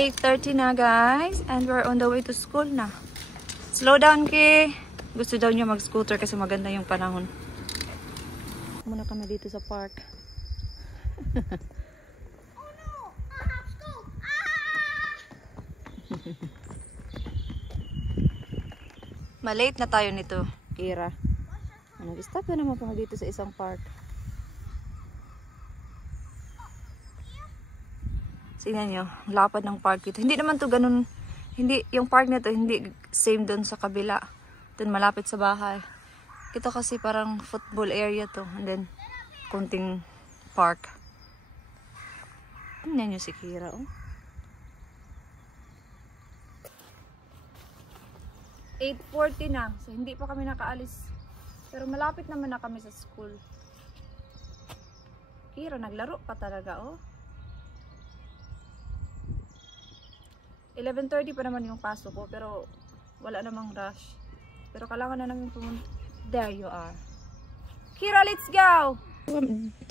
8:30 na guys, and we're on the way to school na. Slow down Ki. Gusto daw niya mag-scooter kasi maganda yung panahon. Muna kami dito sa park. Oh no, I have school. Malate na tayo nito, Kira. Nag-stop na naman pa dito sa isang park. Tingnan nyo, lapad ng park dito. Hindi naman to ganun, hindi, yung park na to hindi same doon sa kabila. Doon malapit sa bahay. Ito kasi parang football area to. And then, kunting park. Tingnan nyo si Kira, oh. 8:40 na. So, hindi pa kami nakaalis. Pero malapit naman na kami sa school. Kira, naglaro pa talaga, oh. 11:30 pa naman yung pasok ko, pero wala namang rush. Pero kailangan na namin pumunta. There you are. Kira, let's go!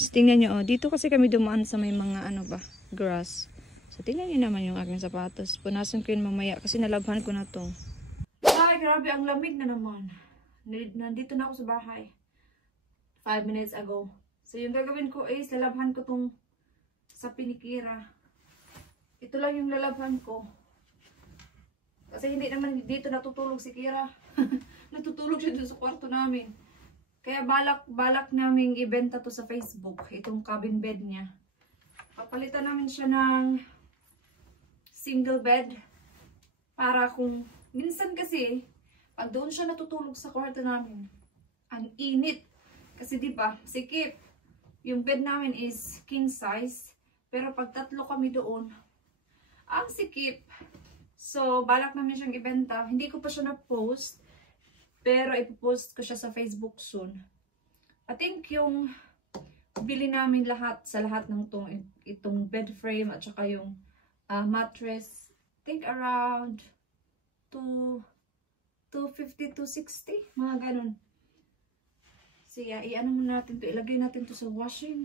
Tingnan nyo, oh. Dito kasi kami dumaan sa may mga ano ba, grass. So, tingnan nyo naman yung aking sapatos. Punasan ko yun mamaya kasi nalabhan ko na to. Ay, grabe, ang lamig na naman. Nandito na ako sa bahay. 5 minutes ago. So, yung gagawin ko is, lalabhan ko tong sa pinikira. Ito lang yung lalabhan ko. Kasi hindi naman dito natutulog si Kira. Natutulog siya dun sa kwarto namin. Kaya balak naming ibenta to sa Facebook. Itong cabin bed niya. Papalitan namin siya ng single bed. Para kung minsan kasi, pag doon siya natutulog sa kwarto namin, ang init. Kasi diba, sikip. Yung bed namin is king size. Pero pag tatlo kami doon, ang sikip. So, balak namin siyang ibenta. Hindi ko pa siya na-post. Pero ipopost ko siya sa Facebook soon. I think yung bili namin lahat sa lahat ng itong bed frame at saka yung mattress. I think around 250 to 60. Mga ganun. So, yeah, i-ano muna natin to. Ilagay natin to sa washing.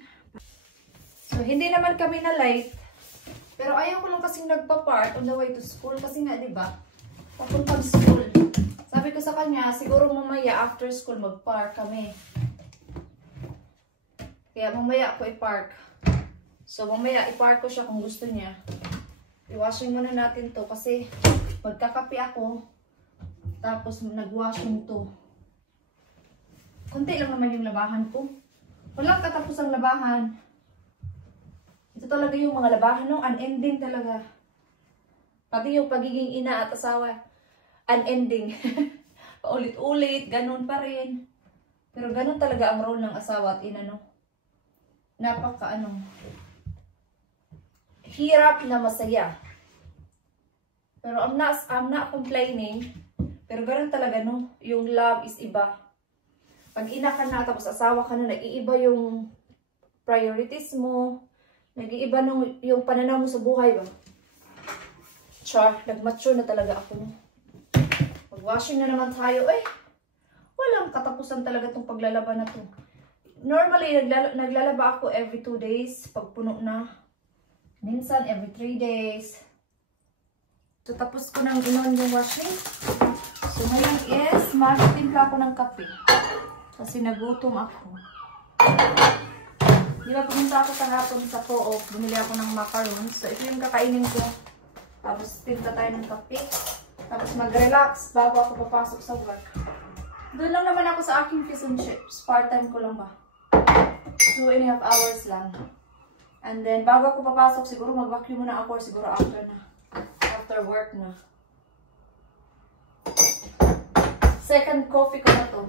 So, hindi naman kami na late. Pero ayaw ko lang kasing nagpa-park on the way to school. Kasi nga, diba, papuntang school. Sabi ko sa kanya, siguro mamaya after school mag-park kami. Kaya mamaya ako i-park. So, mamaya i-park ko siya kung gusto niya. I-washing muna natin to kasi magkakape ako. Tapos nag-washing to. Kunti lang naman yung labahan ko. Walang katapos ang labahan. Ito talaga yung mga labahan, no? Unending talaga. Pati yung pagiging ina at asawa, unending. Paulit-ulit, ganun pa rin. Pero ganun talaga ang role ng asawa at ina, no? Napaka, hirap na masaya. Pero I'm not complaining. Pero ganun talaga, no? Yung love is iba. Pag ina ka na, tapos asawa ka na, nag-iiba yung priorities mo. Nag-iiba yung pananaw mo sa buhay ba? Char, nag-mature na talaga ako. Mag-washing na naman tayo. Walang katapusan talaga itong paglalaba na to. Normally, naglalaba ako every 2 days. Pag puno na. Minsan, every 3 days. So, tapos ko nang inon yung washing. So, ngayon is, mag-timpla ako ng kape. Kasi nagutom ako. Di ba, pumunta ako kahapon sa Co-op, bumili ako ng macarons. So, ito yung kakainin ko. Tapos, timpla tayo ng kape. Tapos, mag-relax bago ako papasok sa work. Doon lang naman ako sa aking fish and chips. Part-time ko lang ba? 2.5 hours lang. And then, bago ako papasok, siguro mag-vacuum muna ako. Siguro after na. After work na. Second coffee ko na to.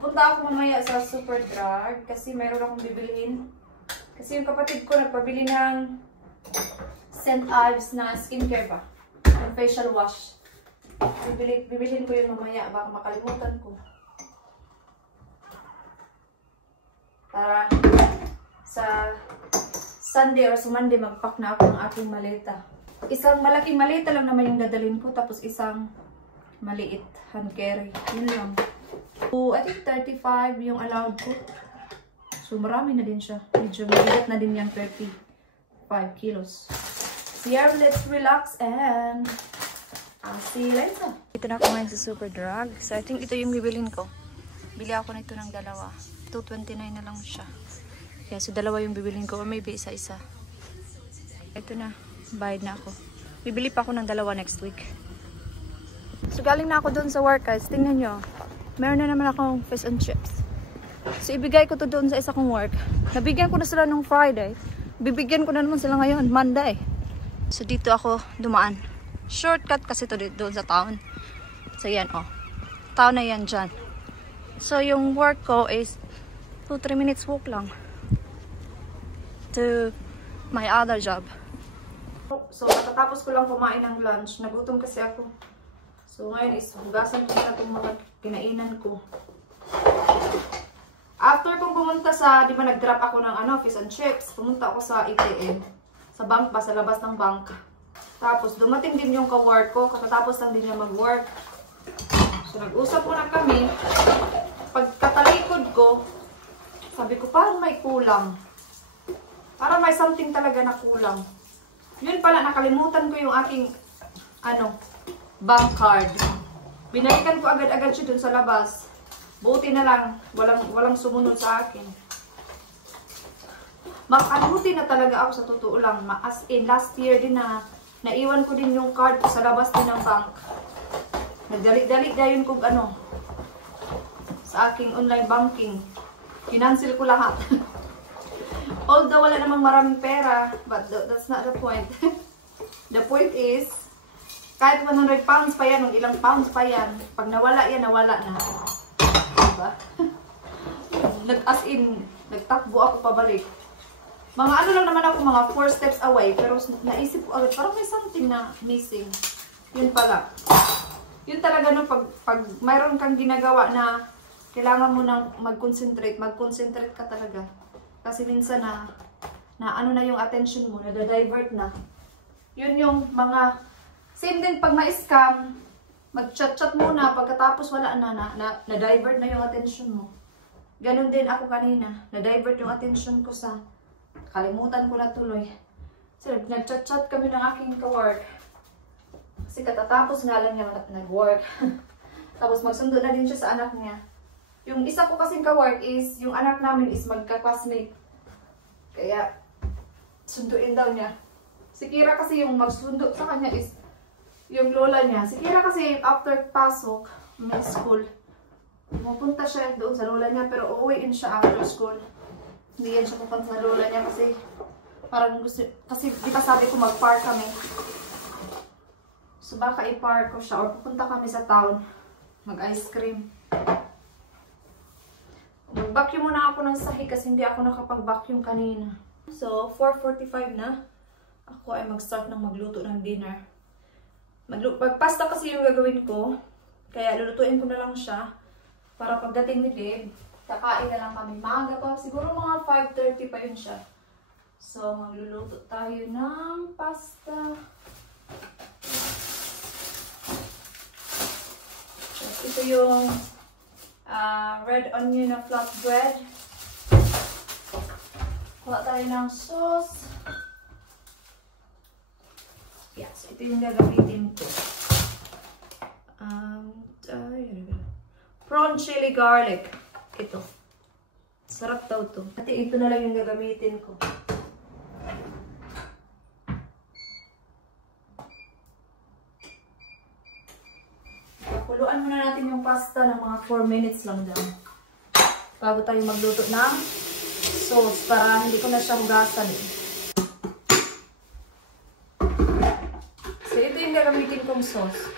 Pupunta ako mamaya sa Superdrug kasi mayroon akong bibilihin. Kasi yung kapatid ko nagpabili ng St. Ives na skincare ba? Yung facial wash. Bibilihin ko yun mamaya. Baka makalimutan ko. Para sa Sunday or sa Monday magpack na ako ng aking maleta. Isang malaking maleta lang naman yung dadalhin ko. Tapos isang maliit hand carry. Yun lang. So, I think 35 yung allowed ko. So, marami na din siya. Medyo mabigat na din yung 35 kilos. Here, let's relax and I'll see you later. Ito na ako ngayon sa Superdrug. So, I think ito yung bibilin ko. Bili ako nito ng dalawa. 229 na lang siya. Kaya so dalawa yung bibilin ko or maybe isa-isa. Ito na. Bayad na ako. Bibili pa ako ng dalawa next week. So, galing na ako doon sa work, guys. Tingnan nyo. Meron na naman akong fish and chips. So, ibigay ko to doon sa isa kong work. Nabigyan ko na sila nung Friday. Bibigyan ko na naman sila ngayon, Monday. So, dito ako dumaan. Shortcut kasi to doon sa town. So, yan, oh. Town na yan dyan. So, yung work ko is 2-3 minutes walk lang to my other job. So, katatapos ko lang kumain ng lunch. Nagutom kasi ako. So, ngayon is hugasan ko na itong mga kinainan ko. After kong pumunta sa, di ba nag-drop ako ng fish and chips, pumunta ako sa ATM. Sa bank ba, sa labas ng bank. Tapos, dumating din yung ka-work ko. Katatapos lang din niya mag-work. So, nag-usap ko na kami. Pagkatalikod ko, sabi ko, parang may kulang. Parang may something talaga na kulang. Yun pala, nakalimutan ko yung aking, bank card. Binalikan ko agad-agad siya dun sa labas. Buti na lang, walang sumunod sa akin. Makabuti na talaga ako sa totoo lang. As in, last year din na, naiwan ko din yung card ko sa labas din ng bank. Nagdali-dali dayon ko sa aking online banking. Kinancel ko lahat. Although wala namang maraming pera, but that's not the point. The point is, kahit 100 pounds pa yan, ilang pounds pa yan, pag nawala yan, nawala na. Diba? As in, nagtakbo ako pabalik. Mga lang naman ako, mga 4 steps away, pero naisip ko agad, parang may something na missing. Yun pala. Yun talaga no, pag mayroon kang ginagawa na kailangan mo nang mag-concentrate ka talaga. Kasi minsan na yung attention mo, na-divert na. Yun yung mga, same din pag ma-scam, mag-chat-chat muna, pagkatapos wala na-divert na yung attention mo. Ganon din ako kanina, na-divert yung attention ko sa, kalimutan ko na tuloy. So, nag-chat-chat kami ng aking ka-work. Kasi katatapos nga lang niya nag-work. Tapos magsundo na din siya sa anak niya. Yung isa ko kasing ka-work is, yung anak namin is magka-classmate. Kaya, sunduin daw niya. Si Kira kasi yung magsundo sa kanya is, yung lola niya. Si Kira kasi after pasok, may school. Pupunta siya doon sa lola niya, pero uuwiin siya after school. Hindi yan siya pupunta sa lola niya kasi, parang gusto, kasi di ba sabi ko mag-park kami. So baka i-park ko siya, or pupunta kami sa town, mag-ice cream. Mag-vacuum muna ako ng sahig kasi hindi ako nakapag-vacuum kanina. So, 4:45 na. Ako ay mag-start ng magluto ng dinner. Pasta kasi yung gagawin ko. Kaya lulutuin ko na lang siya. Para pagdating ni Dave, kakain na lang kami. Maaga pa. Siguro mga 5:30 pa yun siya. So, magluluto tayo ng pasta. Ito yung red onion na flatbread. Kuha tayo ng sauce. Yes, ito yung gagamitin ko. Prawn chili garlic. Ito. Sarap daw to. At ito na lang yung gagamitin ko. Pakuluan muna natin yung pasta ng mga 4 minutes lang daw. Bago tayo magluto ng sauce para hindi ko na siya hugasan. So, ito yung gagamitin kong sauce.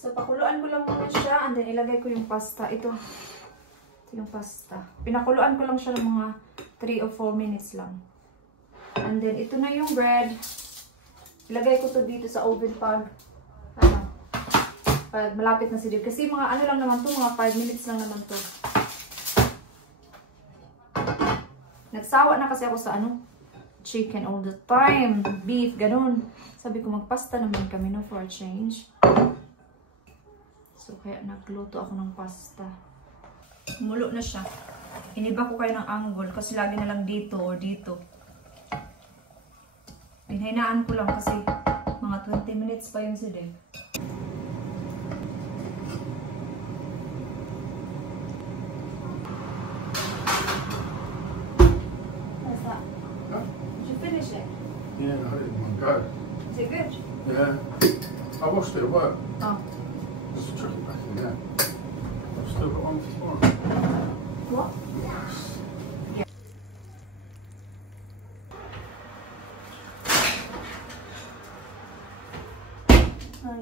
So, pakuluan ko lang muna siya and then ilagay ko yung pasta. Ito yung pasta. Pinakuluan ko lang siya ng mga 3 or 4 minutes lang. And then, ito na yung bread. Ilagay ko to dito sa oven pag malapit na si Dave. Kasi mga ano lang naman to, mga 5 minutes lang naman to. Nagsawa na kasi ako sa chicken all the time. Beef, ganun. Sabi ko, magpasta naman kami no for a change. So, kaya nagluto ako ng pasta. Kumulo na siya. Iniba ko kayo ng angle kasi lagi na lang dito or dito. Pinhainaan ko lang kasi mga 20 minutes pa yung Dave. What's that? Huh? Did you finish it? Yeah, I didn't want to go. Is it good? Yeah. I washed it at work. Oh. Just chuck it back in there. I've still got one for tomorrow. What?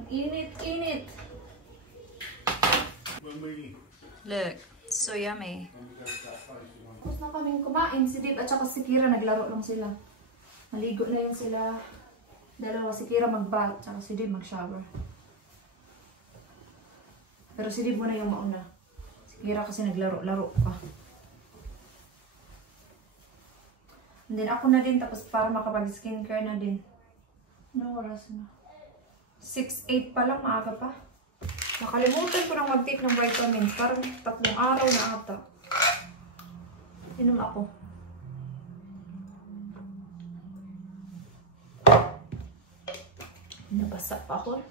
Init. When we Look, so yummy. when we go to that place, we want Tapos na kaming kumain, si Dave at saka si Kira naglaro lang sila. Maligo na yun sila. Dalawa, si Kira mag-bath, saka si Dave mag-shower. Pero si Dave muna yung mauna. Si Kira kasi naglaro-laro pa. And then ako na din, tapos para makapag-skincare na din. Ano oras na? 6:08 pa lang, maaga pa. Nakalimutan ko nang mag-take ng vitamins. Parang 3 araw na ata. Inom ako. Nabasa pa ako.